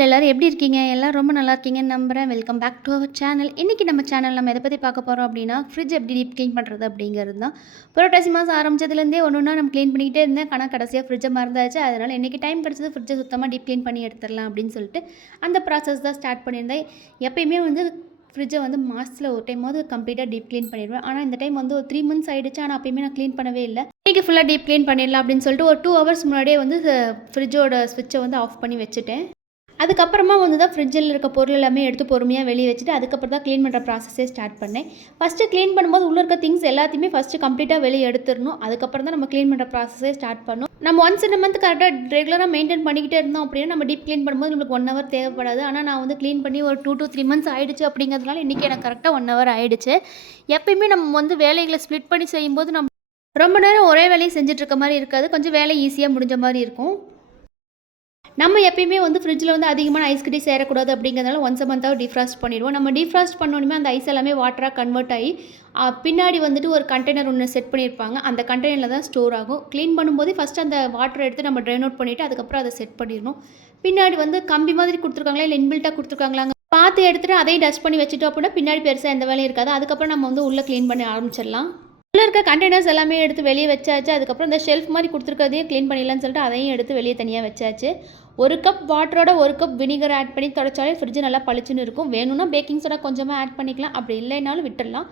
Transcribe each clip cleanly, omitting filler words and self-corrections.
All எல்லோரும் எப்படி இருக்கீங்க? எல்லோரும் ரொம்ப நல்லா இருக்கீங்கன்னு நம்புகிறேன். Welcome back to our channel. இன்றைக்கி நம்ம சேனல் நம்ம எதை பற்றி பார்க்க போகிறோம் அப்படின்னா, ஃப்ரிட்ஜ் எப்படி டீப் க்ளீன் பண்ணுறது அப்படிங்கிறது தான். புரட்டாசி மாதம் ஆரம்பிச்சதுலேருந்தே ஒன்று ஒன்றா நம்ம க்ளீன் பண்ணிக்கிட்டே இருந்தேன். ஆனால் கடைசியாக ஃப்ரிட்ஜை மறந்தாச்சு. அதனால் இன்றைக்கி டைம் கிடச்சது ஃப்ரிட்ஜை சுத்தமாக டீப் க்ளீன் பண்ணி எடுத்துடலாம் அப்படின்னு சொல்லிட்டு அந்த ப்ராசஸ் தான் ஸ்டார்ட் பண்ணியிருந்தேன். எப்பயுமே வந்து ஃப்ரிட்ஜை வந்து மாதத்தில் ஒரு டைமாவது கம்ப்ளீட்டாக டீப் க்ளீன் பண்ணிடுவேன். ஆனால் இந்த டைம் வந்து ஒரு 3 months ஆகிடுச்சு. ஆனால் அப்பயுமே நான் க்ளீன் பண்ணவே இல்லை. இன்றைக்கி ஃபுல்லாக டீப் க்ளீன் பண்ணிடலாம் அப்படின்னு சொல்லிட்டு ஒரு 2 hours முன்னாடியே வந்து ஃப்ரிட்ஜோட ஸ்விட்சை வந்து ஆஃப் பண்ணி வச்சுட்டேன். அதுக்கப்புறமா வந்து தான் ஃப்ரிட்ஜில் இருக்க பொருள் எல்லாமே எடுத்து பொறுமையாக வெளியே வச்சுட்டு அதுக்கப்புறம் தான் க்ளீன் பண்ணுற ப்ராசஸே ஸ்டார்ட் பண்ணேன். ஃபஸ்ட்டு க்ளீன் பண்ணும்போது உள்ளே இருக்க திங்ஸ் எல்லாத்தையுமே ஃபஸ்ட்டு கம்ப்ளீட்டாக வெளியே எடுத்துடணும். அதுக்கப்புறம் தான் நம்ம க்ளீன் பண்ணுற ப்ராசஸே ஸ்டார்ட் பண்ணணும். நம்ம ஒன்ஸ் இந்த மந்த் கரெக்டாக ரெகுலராக மெயின்டைன் பண்ணிக்கிட்டே இருந்தோம் அப்படின்னா நம்ம டீப் க்ளீன் பண்ணும்போது நம்மளுக்கு 1 hour தேவைப்படாது. ஆனால் நான் வந்து க்ளீன் பண்ணி ஒரு 2 to 3 months ஆகிடுச்சு அப்படிங்கிறதுனால இன்றைக்கி எனக்கு கரெக்டாக 1 hour ஆகிடுச்சு. எப்பயுமே நம்ம வந்து வேலைகளை ஸ்ப்ளிட் பண்ணி செய்யும்போது நம்ம ரொம்ப நேரம் ஒரே வேலையை செஞ்சுட்ருக்க மாதிரி இருக்காது. கொஞ்சம் வேலை ஈஸியாக முடிஞ்ச மாதிரி இருக்கும். நம்ம எப்பயுமே வந்து ஃப்ரிட்ஜில் வந்து அதிகமான ஐஸ் கட்டி சேரக்கூடாது அப்படிங்கிறதுனால ஒன்ஸ் மந்த்தாக டிஃப்ராஸ்ட் பண்ணிடுவோம். நம்ம டிஃப்ராஸ்ட் பண்ணோன்னே அந்த ஐஸ் எல்லாமே வாட்டராக கன்வெர்ட் ஆகி பின்னாடி வந்துட்டு ஒரு கண்டெய்னர் ஒன்று செட் பண்ணியிருப்பாங்க. அந்த கண்டெய்னரில் தான் ஸ்டோர் ஆகும். க்ளீன் பண்ணும்போது ஃபஸ்ட்டு அந்த வாட்டரை எடுத்து நம்ம ட்ரைன் அவுட் பண்ணிவிட்டு அதுக்கப்புறம் அதை செட் பண்ணிடணும். பின்னாடி வந்து கம்பி மாதிரி கொடுத்துருக்காங்களா இல்லை இன்பில்ட்டாக கொடுத்துருக்காங்களாங்க பார்த்து எடுத்துகிட்டு அதையும் டஸ்ட் பண்ணி வச்சுட்டோம் அப்படின்னா பின்னாடி பெருசாக எந்த வேலையும் இருக்காது. அதுக்கப்புறம் நம்ம வந்து உள்ளே க்ளீன் பண்ணி ஆரம்பிச்சிடலாம். உள்ளே இருக்க கண்டெய்னர்ஸ் எல்லாமே எடுத்து வெளியே வச்சாச்சு. அதுக்கப்புறம் இந்த ஷெல்ஃப் மாதிரி கொடுத்துருக்கதையும் க்ளீன் பண்ணிடலான்னு சொல்லிட்டு அதையும் எடுத்து வெளியே தனியாக வச்சாச்சு. 1 கப் வாட்டரோட 1 கப் வினிகர் ஆட் பண்ணி தொடச்சாலே ஃப்ரிட்ஜ் நல்லா பளிச்சுன்னு இருக்கும். வேணும்னா பேக்கிங் சோடா கொஞ்சமாக ஆட் பண்ணிக்கலாம். அப்படி இல்லைனாலும் விட்டுடலாம்.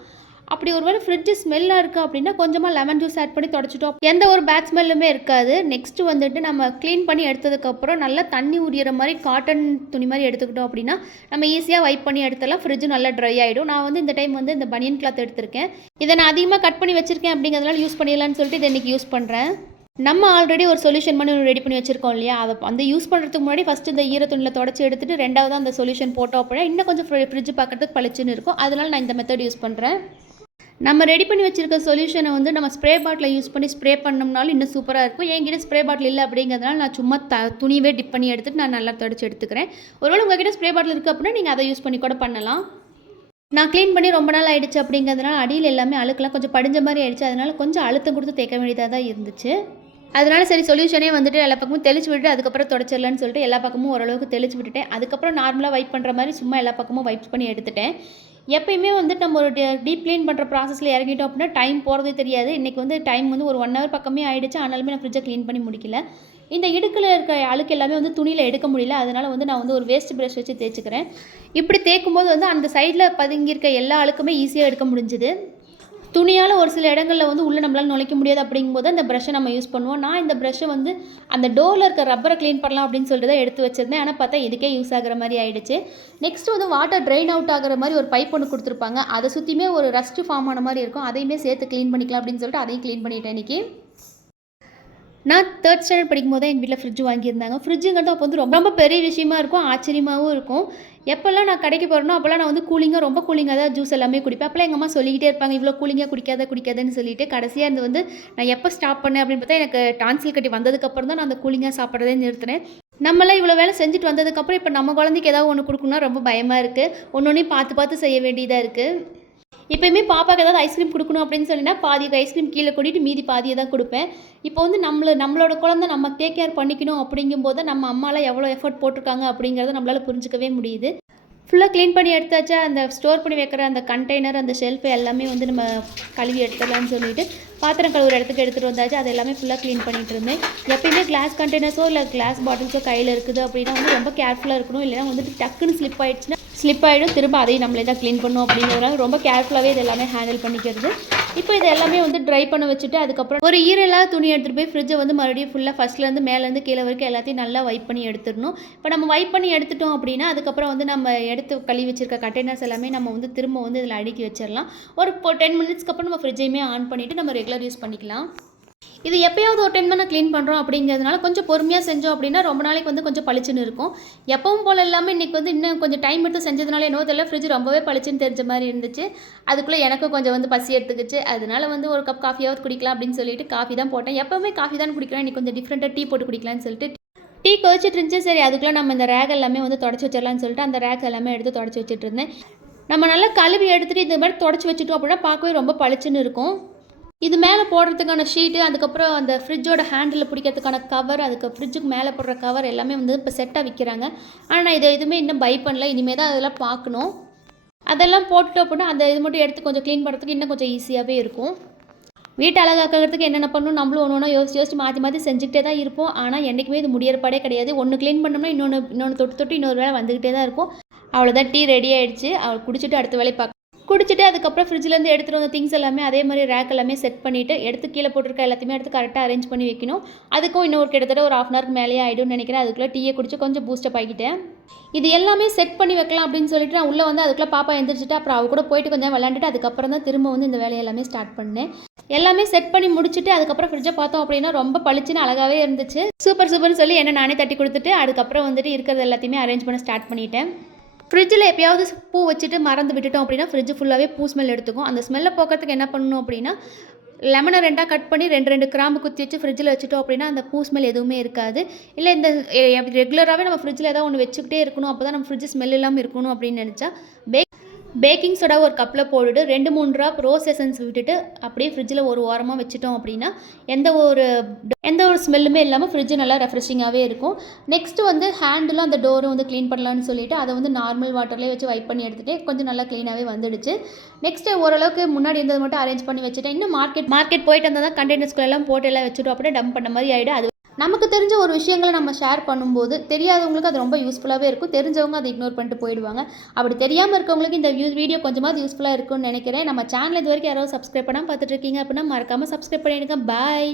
அப்படி ஒருவேளை ஃப்ரிட்ஜ் ஸ்மெல்லாக இருக்குது அப்படின்னா கொஞ்சமாக லெமன் ஜூஸ் ஆட் பண்ணி தொடச்சிட்டோம். எந்த ஒரு பேட் ஸ்மெல்லுமே இருக்காது. நெக்ஸ்ட்டு வந்துட்டு நம்ம க்ளீன் பண்ணி எடுத்ததுக்கப்புறம் நல்லா தண்ணி உரியிற மாதிரி காட்டன் துணி மாதிரி எடுத்துக்கிட்டோம் அப்படின்னா நம்ம ஈஸியாக வைப் பண்ணி எடுத்துடலாம். ஃப்ரிட்ஜ் நல்லா ட்ரை ஆகிடும். நான் வந்து இந்த டைம் வந்து இந்த பனியன் கிளாத் எடுத்திருக்கேன். இதை நான் அதிகமாக கட் பண்ணி வச்சுருக்கேன் அப்படிங்கிறதுனால யூஸ் பண்ணிடலான்னு சொல்லிட்டு இதை இன்றைக்கி யூஸ் பண்ணுறேன். நம்ம ஆல்ரெடி ஒரு சொல்யூஷன் பண்ணி ரெடி பண்ணி வச்சுருக்கோம் இல்லையா, அதை வந்து யூஸ் பண்ணுறதுக்கு முன்னாடி ஃபஸ்ட்டு இந்த ஈரத்துணியில் தொடச்சி எடுத்துகிட்டு ரெண்டாவது அந்த சொல்யூஷன் போட்டோம் அப்படின்னா இன்னும் கொஞ்சம் ஃப்ரிட்ஜ் பார்க்குறதுக்கு பளிச்சுன்னு இருக்கும். அதனால் நான் இந்த மெத்தட் யூஸ் பண்ணுறேன். நம்ம ரெடி பண்ணி வச்சுருக்க சொல்யூஷனை வந்து நம்ம ஸ்ப்ரே பாட்டில் யூஸ் பண்ணி ஸ்ப்ரே பண்ணோம்னாலும் இன்னும் சூப்பராக இருக்கும். என்கிட்ட ஸ்ப்ரே பாட்டில் இல்லை அப்படிங்கிறதுனால நான் சும்மா துணியவே டிப் பண்ணி எடுத்துகிட்டு நான் நல்லா தொடச்சி எடுத்துக்கிறேன். ஒருவேளை உங்கள்கிட்ட ஸ்ப்ரே பாட்டில் இருக்குது அப்படின்னா நீங்கள் அதை யூஸ் பண்ணி கூட பண்ணலாம். நான் க்ளீன் பண்ணி ரொம்ப நாள் ஆகிடுச்சு அப்படிங்கிறதுனால அடியில் எல்லாமே அழுக்கெல்லாம் கொஞ்சம் படிஞ்ச மாதிரி ஆகிடுச்சு. அதனால் கொஞ்சம் அழுத்தம் கொடுத்து தேய்க்க வேண்டியதாக தான் இருந்துச்சு. அதனால சரி சொல்யூஷனே வந்துட்டு எல்லா பக்கமும் தெளிச்சு விட்டுட்டு அதுக்கப்புறம் தொடச்சிடலான்னு சொல்லிட்டு எல்லா பக்கமும் ஓரளவுக்கு தெளிச்சு விட்டுட்டேன். அதுக்கப்புறம் நார்மலாக வைப் பண்ணுற மாதிரி சும்மா எல்லா பக்கமும் வைப் பண்ணி எடுத்துட்டேன். எப்பயுமே வந்துட்டு நம்ம ஒரு டீப் க்ளீன் பண்ணுற ப்ராசஸில் இறங்கிட்டோம் அப்படின்னா டைம் போகிறதே தெரியாது. இன்றைக்கி வந்து டைம் வந்து ஒரு 1 hour பக்கமே ஆகிடுச்சு. ஆனாலுமே நான் ஃப்ரிட்ஜை க்ளீன் பண்ணி முடிக்கல. இந்த இடுக்கில் இருக்க அழுக்கு எல்லாமே வந்து துணியில் எடுக்க முடியல. அதனால் வந்து நான் வந்து ஒரு வேஸ்ட் ப்ரஷ் வச்சு தேய்ச்சிக்கிறேன். இப்படி தேய்க்கும்போது வந்து அந்த சைடில் பதுங்கியிருக்க எல்லா அழுக்குமே ஈஸியாக எடுக்க முடிஞ்சுது. துணியால் ஒரு சில இடங்களில் வந்து உள்ளே நம்மளால் நுழைக்க முடியாது. அப்படிங்கும்போது அந்த ப்ரஷ்ஷை நம்ம யூஸ் பண்ணுவோம். நான் இந்த ப்ரஷ்ஷை வந்து அந்த டோரில் இருக்க ரப்பரை க்ளீன் பண்ணலாம் அப்படின்னு சொல்லிட்டு தான் எடுத்து வச்சுருந்தேன். ஆனால் பார்த்தா இதுக்கே யூஸ் ஆகிற மாதிரி ஆகிடுச்சு. நெக்ஸ்ட்டு வந்து வாட்டர் ட்ரெயின் அவுட் ஆகிற மாதிரி ஒரு பைப் ஒன்று கொடுத்துருப்பாங்க. அதை சுற்றியுமே ஒரு ரஸ்ட்டு ஃபார்ம் ஆன மாதிரி இருக்கும். அதையுமே சேர்த்து க்ளீன் பண்ணிக்கலாம் அப்படின்னு சொல்லிட்டு அதையும் க்ளீன் பண்ணிட்டேன் இன்றைக்கி. நான் 3rd ஸ்டாண்டர்ட் படிக்கும்போது தான் எங்கள் வீட்டில் ஃப்ரிட்ஜ் வாங்கியிருந்தாங்க. ஃப்ரிட்ஜுங்கிறது அப்போ வந்து ரொம்ப பெரிய விஷயமா இருக்கும், ஆச்சரியமாகவும் இருக்கும். எப்போல்லாம் நான் கடைக்கு போகிறேனோ அப்போல்லாம் நான் வந்து ரொம்ப கூலிங்காக தான் ஜூஸ் எல்லாமே குடிப்பேன். அப்போல்லாம் எங்கள் அம்மா சொல்லிக்கிட்டே இருப்பாங்க, இவ்வளோ கூலிங்காக குடிக்காதன்னு சொல்லிட்டு. கடைசியாக அது வந்து நான் எப்போ ஸ்டாப் பண்ணேன் அப்படின்னு பார்த்தா எனக்கு டான்சில் கட்டி வந்ததுக்கப்புறம் தான் நான் அந்த கூலிங்காக சாப்பிட்றதே நிறுத்தினேன். நம்மளாம் இவ்வளோ வேலை செஞ்சுட்டு வந்ததுக்கப்புறம் இப்போ நம்ம குழந்தைக்கு ஏதாவது ஒன்று கொடுக்கணும்னா ரொம்ப பயமாக இருக்குது. ஒன்றொன்றையும் பார்த்து செய்ய வேண்டியதாக இருக்குது. எப்போயுமே பாப்பாவுக்கு ஏதாவது ஐஸ்கிரீம் கொடுக்கணும் அப்படின்னு சொல்லினா பாதி ஐஸ்கிரீம் கீழே கொட்டிட்டு மீதி பாதியை தான் கொடுப்பேன். இப்போ வந்து நம்மளோட குழந்தை நம்ம டேக் கேர் பண்ணிக்கணும் அப்படிங்கும்போது நம்ம அம்மாலாம் எவ்வளோ எஃபர்ட் போட்டிருக்காங்க அப்படிங்கிறத நம்மளால் புரிஞ்சிக்கவே முடியுது. ஃபுல்லாக க்ளீன் பண்ணி எடுத்தாச்சா, அந்த ஸ்டோர் பண்ணி வைக்கிற அந்த கண்டெய்னர் அந்த ஷெல்ஃபு எல்லாமே வந்து நம்ம கழுவி எடுத்துடலான்னு சொல்லிட்டு பாத்திரம் கழுவுற இடத்துக்கு எடுத்துகிட்டு வந்தாச்சு. அது எல்லாமே ஃபுல்லாக க்ளீன் பண்ணிகிட்டு இருந்தேன். எப்பயுமே கிளாஸ் கண்டெய்னர்ஸோ இல்லை கிளாஸ் பாட்டில்ஸோ கையில் இருக்குது அப்படின்னா வந்து ரொம்ப கேர்ஃபுல்லாக இருக்கணும். இல்லைனா வந்துட்டு டக்குன்னு ஸ்லிப் ஆகிடும். திரும்ப அதையும் நம்மளே தான் க்ளீன் பண்ணணும் அப்படிங்கிறதுனால ரொம்ப கேர்ஃபுல்லாகவே இது எல்லாமே ஹேண்டில் பண்ணிக்கிறது. இப்போ இது எல்லாமே வந்து ட்ரை பண்ண வச்சுட்டு அதுக்கப்புறம் ஒரு ஈரலாக துணி எடுத்துகிட்டு போய் ஃப்ரிட்ஜை வந்து மறுபடியும் ஃபுல்லாக ஃபஸ்ட்லேருந்து மேலேருந்து கீழே வரைக்கும் எல்லாத்தையும் நல்லா வைப் பண்ணி எடுத்துடணும். இப்போ நம்ம வைப் பண்ணி எடுத்துட்டோம் அப்படின்னா அதுக்கப்புறம் வந்து நம்ம எடுத்து கழுவி வச்சிருக்க கண்டெய்னர்ஸ் எல்லாமே நம்ம வந்து திரும்ப வந்து இதில் அடுக்கி வச்சிடலாம். ஒரு 10 minutesக்கு அப்புறம் நம்ம ஃப்ரிட்ஜையுமே ஆன் பண்ணிவிட்டு நம்ம ரெகுலர் யூஸ் பண்ணிக்கலாம். இது எப்போயாவது ஒரு டைம் தான் நான் க்ளீன் பண்ணுறோம் அப்படிங்கிறதுனால கொஞ்சம் பொறுமையாக செஞ்சோம் அப்படின்னா ரொம்ப நாளைக்கு வந்து கொஞ்சம் பளிச்சுன்னு இருக்கும். எப்பவும் போல் இல்லாமல் இன்றைக்கி வந்து இன்னும் கொஞ்சம் டைம் எடுத்து செஞ்சதுனால என்னவோ தெரியல ஃப்ரிட்ஜ் ரொம்பவே பளிச்சுன்னு தெரிஞ்ச மாதிரி இருந்துச்சு. அதுக்குள்ளே எனக்கும் கொஞ்சம் வந்து பசி எடுத்துக்கிச்சு. அதனால வந்து ஒரு கப் காஃபியாவது குடிக்கலாம் அப்படின்னு சொல்லிட்டு காஃபி தான் போட்டேன். எப்போவுமே காஃபி தான் குடிக்கிறேன். இன்றைக்கி கொஞ்சம் டிஃப்ரெண்ட்டாக டீ போட்டு குடிக்கலான்னு சொல்லிட்டு டீ கொதிச்சிட்டு இருந்துச்சு. சரி அதுக்குள்ளே நம்ம இந்த ரேக் எல்லாமே வந்து தொடச்சி வச்சிடலான்னு சொல்லிட்டு அந்த ரேக் எல்லாமே எடுத்து தொடச்சி வச்சுட்டு இருந்தேன். நம்ம நல்லா கழுவி எடுத்துகிட்டு இந்த மாதிரி தொடச்சி வச்சுட்டோம் அப்படின்னா பார்க்கவே ரொம்ப பளிச்சுன்னு இருக்கும். இது மேலே போடுறதுக்கான ஷீட்டு, அதுக்கப்புறம் அந்த ஃப்ரிட்ஜோட ஹேண்டில் பிடிக்கிறதுக்கான கவர், அதுக்கு ஃப்ரிட்ஜுக்கு மேலே போடுற கவர் எல்லாமே வந்து இப்போ செட்டாக விற்கிறாங்க. ஆனால் நான் இதை எதுவுமே இன்னும் பை பண்ணல. இனிமேல் தான் அதெல்லாம் பார்க்கணும். அதெல்லாம் போட்டுட்டோம் அப்படின்னா அந்த இது மட்டும் எடுத்து கொஞ்சம் க்ளீன் பண்ணுறதுக்கு இன்னும் கொஞ்சம் ஈஸியாகவே இருக்கும். வீட்டை அழகாக்கிறதுக்கு என்னென்ன பண்ணணும் நம்மளும் ஒன்று ஒன்றா யோசிச்சு மாற்றி மாற்றி செஞ்சுக்கிட்டே தான் இருப்போம். ஆனால் என்றைக்குமே இது முடியறப்பாடே கிடையாது. ஒன்று க்ளீன் பண்ணோம்னா இன்னொன்று தொட்டு இன்னொரு வேலை வந்துக்கிட்டே தான் இருக்கும். அவ்வளோதான், டீ ரெடி ஆகிடுச்சு. அவள் குடிச்சிட்டு அடுத்த வேலையை குடிச்சிட்டு அதுக்கப்புறம் ஃப்ரிட்ஜ்லேருந்து எடுத்துகிட்டு வந்த திங்ஸ் எல்லாமே அதே மாதிரி ரேக் எல்லாமே செட் பண்ணிவிட்டு எடுத்து கீழே போட்டிருக்க எல்லாத்தையுமே எடுத்து கரெக்டாக அரேஞ்ச் பண்ணி வைக்கணும். அதுக்கும் இன்னொரு கிட்டத்தட்ட ஒரு 1/2 ஹவருக்கு மேலேயே ஆகிடும்னு நினைக்கிறேன். அதுக்குள்ளே டீயை குடிச்சு கொஞ்சம் பூஸ்டப் ஆகிட்டேன். இது எல்லாமே செட் பண்ணி வைக்கலாம் அப்படின்னு சொல்லிட்டு நான் உள்ளே வந்து அதுக்குள்ளே பாப்பா எழுந்திரிச்சிட்டு அப்புறம் அவ கூட போயிட்டு கொஞ்சம் விளையாண்டுட்டு அதுக்கப்புறம் தான் திரும்ப வந்து இந்த வேலையை எல்லாமே ஸ்டார்ட் பண்ணேன். எல்லாமே செட் பண்ணி முடிச்சுட்டு அதுக்கப்புறம் ஃப்ரிட்ஜை பார்த்தோம் அப்படின்னா ரொம்ப பளிச்சுன்னு அழகாகவே இருந்துச்சு. சூப்பர்னு சொல்லி என்ன நானே தட்டி கொடுத்துட்டு அதுக்கப்புறம் வந்துட்டு இருக்கிறது எல்லாத்தையுமே அரேஞ்ச் பண்ண ஸ்டார்ட் பண்ணிட்டேன். ஃப்ரிட்ஜில் எப்போயாவது பூ வச்சுட்டு மறந்து விட்டுட்டோம் அப்படின்னா ஃப்ரிட்ஜ் ஃபுல்லாகவே பூ ஸ்மெல் எடுத்துக்கும். அந்த ஸ்மெல்லை போக்கிறதுக்கு என்ன பண்ணணும் அப்படின்னா லெமனை 2ஆக கட் பண்ணி 2 கிராம்பு குத்தி வச்சு ஃப்ரிட்ஜில் வச்சுட்டோம் அப்படின்னா அந்த பூ ஸ்மெல் எதுவுமே இருக்காது. இல்லை இந்த ரெகுலராகவே நம்ம ஃப்ரிட்ஜில் ஏதாவது ஒன்று வச்சுக்கிட்டே இருக்கணும், அப்போ தான் நம்ம ஃப்ரிட்ஜ் ஸ்மெல் இல்லாமல் இருக்கணும் அப்படின்னு நினச்சா பேக்கிங் சோடா ஒரு கப்பில் போட்டுட்டு 2-3 ட்ராப் ரோஸ் எசன்ஸ் விட்டுட்டு அப்படியே ஃப்ரிட்ஜில் ஒரு ஓரமாக வச்சுட்டோம் அப்படின்னா எந்த ஒரு ஸ்மெல்லுமே இல்லாமல் ஃப்ரிட்ஜ் நல்லா ரெஃப்ரெஷிங்காகவே இருக்கும். நெக்ஸ்ட்டு வந்து ஹேண்டிலும் அந்த டோரும் வந்து க்ளீன் பண்ணலான்னு சொல்லிவிட்டு அதை வந்து நார்மல் வாட்டர்லேயே வச்சு வைப் பண்ணி எடுத்துகிட்டு கொஞ்சம் நல்லா க்ளீனாகவே வந்துடுச்சு. நெக்ஸ்ட்டு ஓரளவுக்கு முன்னாடி இருந்தது மட்டும் அரேஞ்ச் பண்ணி வச்சுட்டேன். இன்னும் மார்க்கெட் போயிட்டு வந்தால் தான் கண்டெய்னர்ஸ்குள்ளெல்லாம் போட்டு எல்லாம் வச்சுட்டோம் அப்படியே டம்ப் பண்ண மாதிரி ஆகிடும். அது நமக்கு தெரிஞ்ச ஒரு விஷயங்களை நம்ம ஷேர் பண்ணும்போது தெரியாதவங்களுக்கு அது ரொம்ப யூஸ்ஃபுல்லாகவே இருக்கும். தெரிஞ்சவங்க அதை இக்னோர் பண்ணிட்டு போயிடுவாங்க. அப்படி தெரியாமல் இருக்கவங்களுக்கு இந்த வீடியோ கொஞ்சமாவது யூஸ்ஃபுல்லாக இருக்கும்னு நினைக்கிறேன். நம்ம சேனல் இது வரைக்கும் யாராவது சப்ஸ்கிரைப் பண்ணாமல் பார்த்துட்டு இருக்கீங்க அப்படின்னா மறக்காமல் சப்ஸ்கிரைப் பண்ணிடுங்க. பாய்.